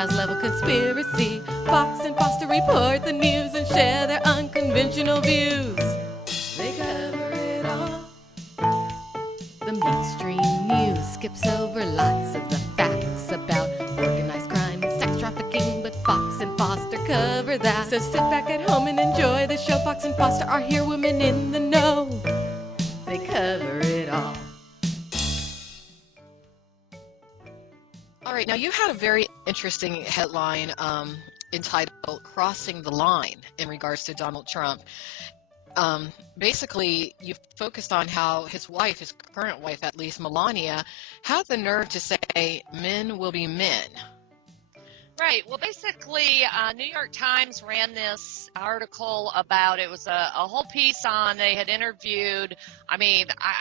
X-Files level conspiracy. Fox and Foster report the news and share their unconventional views. They cover it all. The mainstream news skips over lots of the facts about organized crime and sex trafficking, but Fox and Foster cover that. So sit back at home and enjoy the show. Fox and Foster are here, women in the know. They cover it all. All right, now you had a very interesting headline entitled Crossing the Line in regards to Donald Trump. Basically, you focused on how his wife, his current wife at least, Melania, had the nerve to say men will be men. Right. Well, basically, New York Times ran this article about it. Was a whole piece on, they had interviewed, I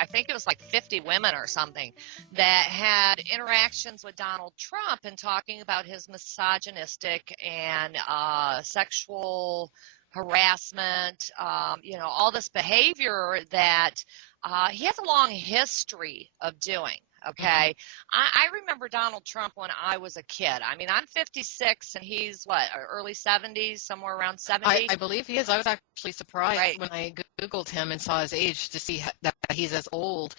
think it was like 50 women or something that had interactions with Donald Trump and talking about his misogynistic and sexual harassment, all this behavior that he has a long history of doing. Okay. I remember Donald Trump when I was a kid. I'm 56 and he's early 70s, somewhere around 70. I believe he is. I was actually surprised when I Googled him and saw his age to see that he's as old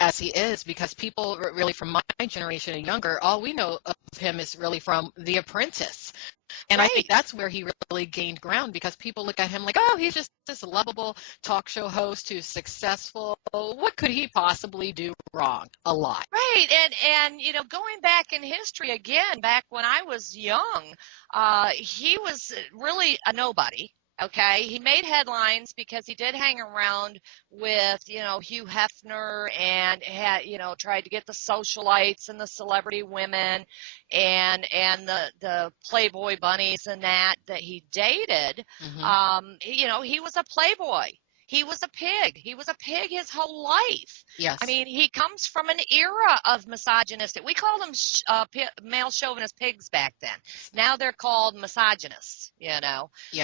as he is, because people really from my generation and younger, all we know of him is really from The Apprentice. And I think that's where he really gained ground, because people look at him like, oh, he's just this lovable talk show host who's successful. What could he possibly do wrong? A lot. Right. And going back in history again, back when I was young, he was really a nobody. Okay, he made headlines because he did hang around with, Hugh Hefner and had, tried to get the socialites and the celebrity women and the Playboy bunnies and that he dated. Mm-hmm. He was a Playboy. He was a pig. He was a pig his whole life. Yes. He comes from an era of misogynistic. We called them male chauvinist pigs back then. Now they're called misogynists, Yeah.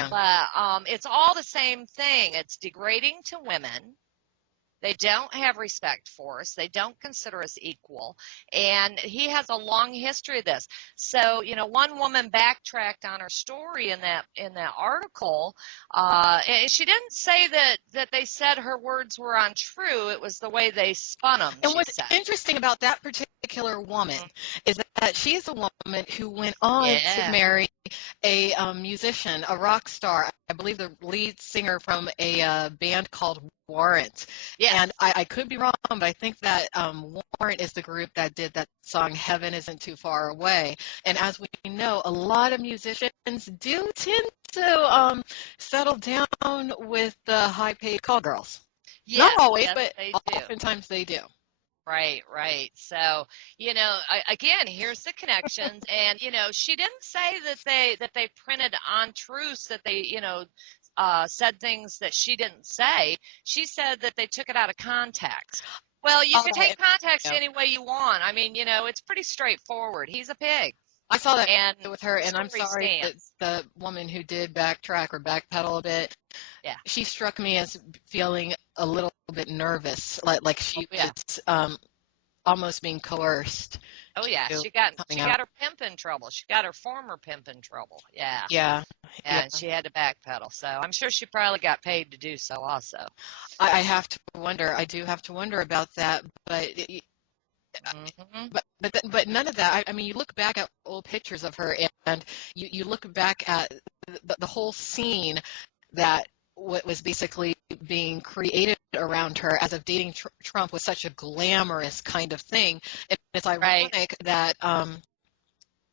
But it's all the same thing. It's degrading to women. They don't have respect for us. They don't consider us equal. And he has a long history of this. So, one woman backtracked on her story in that article. And she didn't say that they said her words were untrue. It was the way they spun them. And what's interesting about that particular woman is that she is a woman who went on to marry a musician, a rock star, I believe the lead singer from a band called Warrant. Yes. And I could be wrong, but I think that Warrant is the group that did that song Heaven Isn't Too Far Away. And as we know, a lot of musicians do tend to settle down with the high-paid call girls. Yes, not always, but do. Oftentimes they do. Right. So, again, here's the connections. And, she didn't say that they printed untruths, that they, said things that she didn't say. She said that they took it out of context. Well, you can take context any way you want. It's pretty straightforward. He's a pig. I saw that with her, and I'm sorry that the woman who did backtrack or backpedal a bit, she struck me as feeling a little bit nervous, like she was almost being coerced. Oh yeah, she got her pimp in trouble. She got her former pimp in trouble. Yeah. And she had to backpedal. So I'm sure she probably got paid to do so also. I have to wonder. I do have to wonder about that, but. But none of that. You look back at old pictures of her, and you look back at the whole scene that was basically being created around her as of dating Trump was such a glamorous kind of thing. And it's ironic that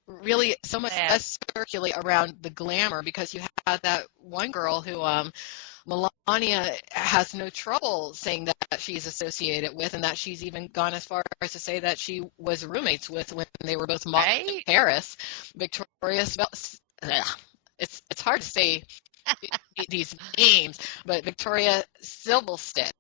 really so much does circulate around the glamour, because you had that one girl who Melania has no trouble saying that she's associated with, and that she's even gone as far as to say that she was roommates with when they were both modeled in Paris. Victoria, it's hard to say these names, but Victoria Silvstedt,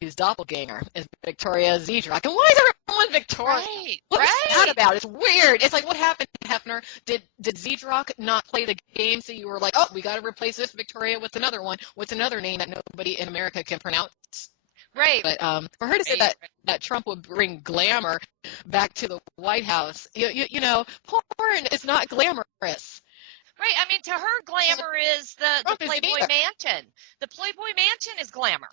whose doppelganger is Victoria Zedrock. And why is everyone Victoria? What's that about? It's weird. It's like, what happened, Hefner? Did Zedrock not play the game, so you were like, oh, we got to replace this Victoria with another one? What's another name that nobody in America can pronounce? Right. But for her to say that Trump would bring glamour back to the White House, you know, porn is not glamorous. Right. I mean, to her, glamour is the Trump is Playboy neither. Mansion. The Playboy Mansion is glamour.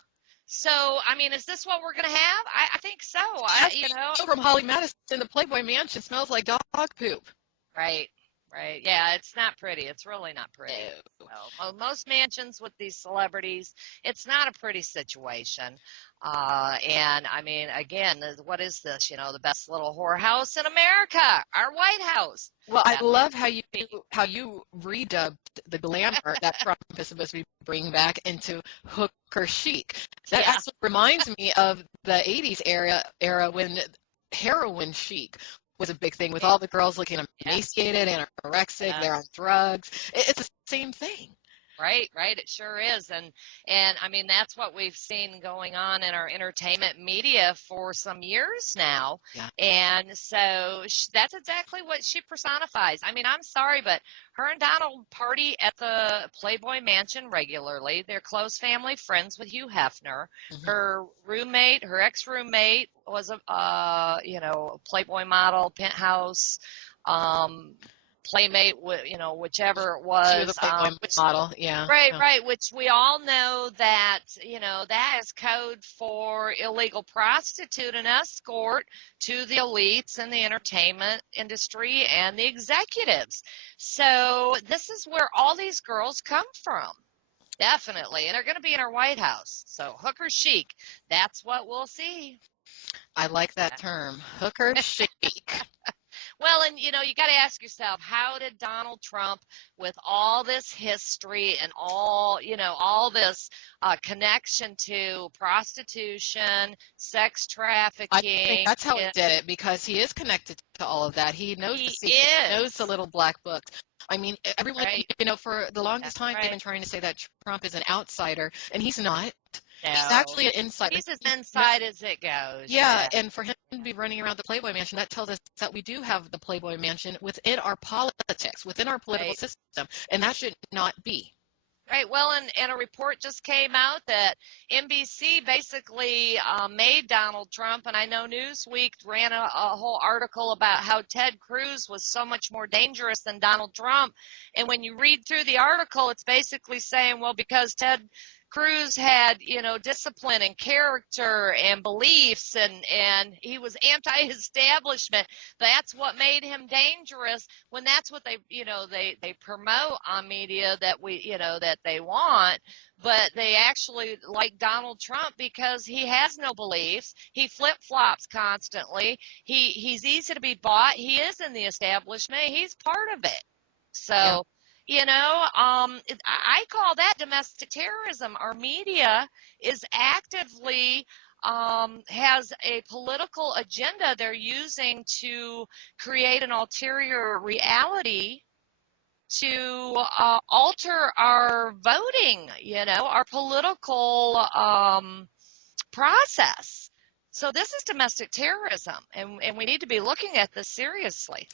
So, I mean, is this what we're going to have? I think so. You know. From Holly Madison, the Playboy Mansion smells like dog poop. Right. Right. Yeah, it's not pretty. It's really not pretty. No. So, most mansions with these celebrities, it's not a pretty situation. And I mean, again, what is this? You know, the best little whorehouse in America, our White House. Well, I love how you redubbed the glamour that Trump is supposed to be bringing back into hooker chic. That actually reminds me of the 80s era when heroin chic was a big thing, with all the girls looking emaciated, anorexic, they're on drugs. It's the same thing. Right, it sure is, and I mean that's what we've seen going on in our entertainment media for some years now, and so that's exactly what she personifies. I mean, I'm sorry, but her and Donald party at the Playboy Mansion regularly. They're close family friends with Hugh Hefner. Mm-hmm. Her ex-roommate was a Playboy model, penthouse. Playmate, you know, whichever it was. She was a Playboy model, yeah. Right, which we all know that, you know, that is code for illegal prostitute and escort to the elites in the entertainment industry and the executives. So this is where all these girls come from. Definitely. And they're going to be in our White House. So hooker chic, that's what we'll see. I like that term, hooker chic. Well, and, you know, you got to ask yourself, how did Donald Trump, with all this history and all this connection to prostitution, sex trafficking. I think that's how he did it, because he is connected to all of that. He knows he knows the little black books. I mean, everyone, you know, for the longest time, they've been trying to say that Trump is an outsider, and he's not. No. He's actually an insider. He's as inside as it goes. Yeah, and for him to be running around the Playboy Mansion, that tells us that we do have the Playboy Mansion within our politics, within our political system, and that should not be. Right. Well, and a report just came out that NBC basically made Donald Trump, and I know Newsweek ran a whole article about how Ted Cruz was so much more dangerous than Donald Trump. And when you read through the article, it's basically saying, well, because Ted Cruz had, you know, discipline and character and beliefs, and he was anti-establishment. That's what made him dangerous, when that's what they promote on media that that they want. But they actually like Donald Trump because he has no beliefs. He flip-flops constantly. He's easy to be bought. He is in the establishment. He's part of it. So. Yeah. You know, I call that domestic terrorism. Our media is actively has a political agenda they're using to create an ulterior reality to alter our voting, you know, our political process. So this is domestic terrorism, and we need to be looking at this seriously.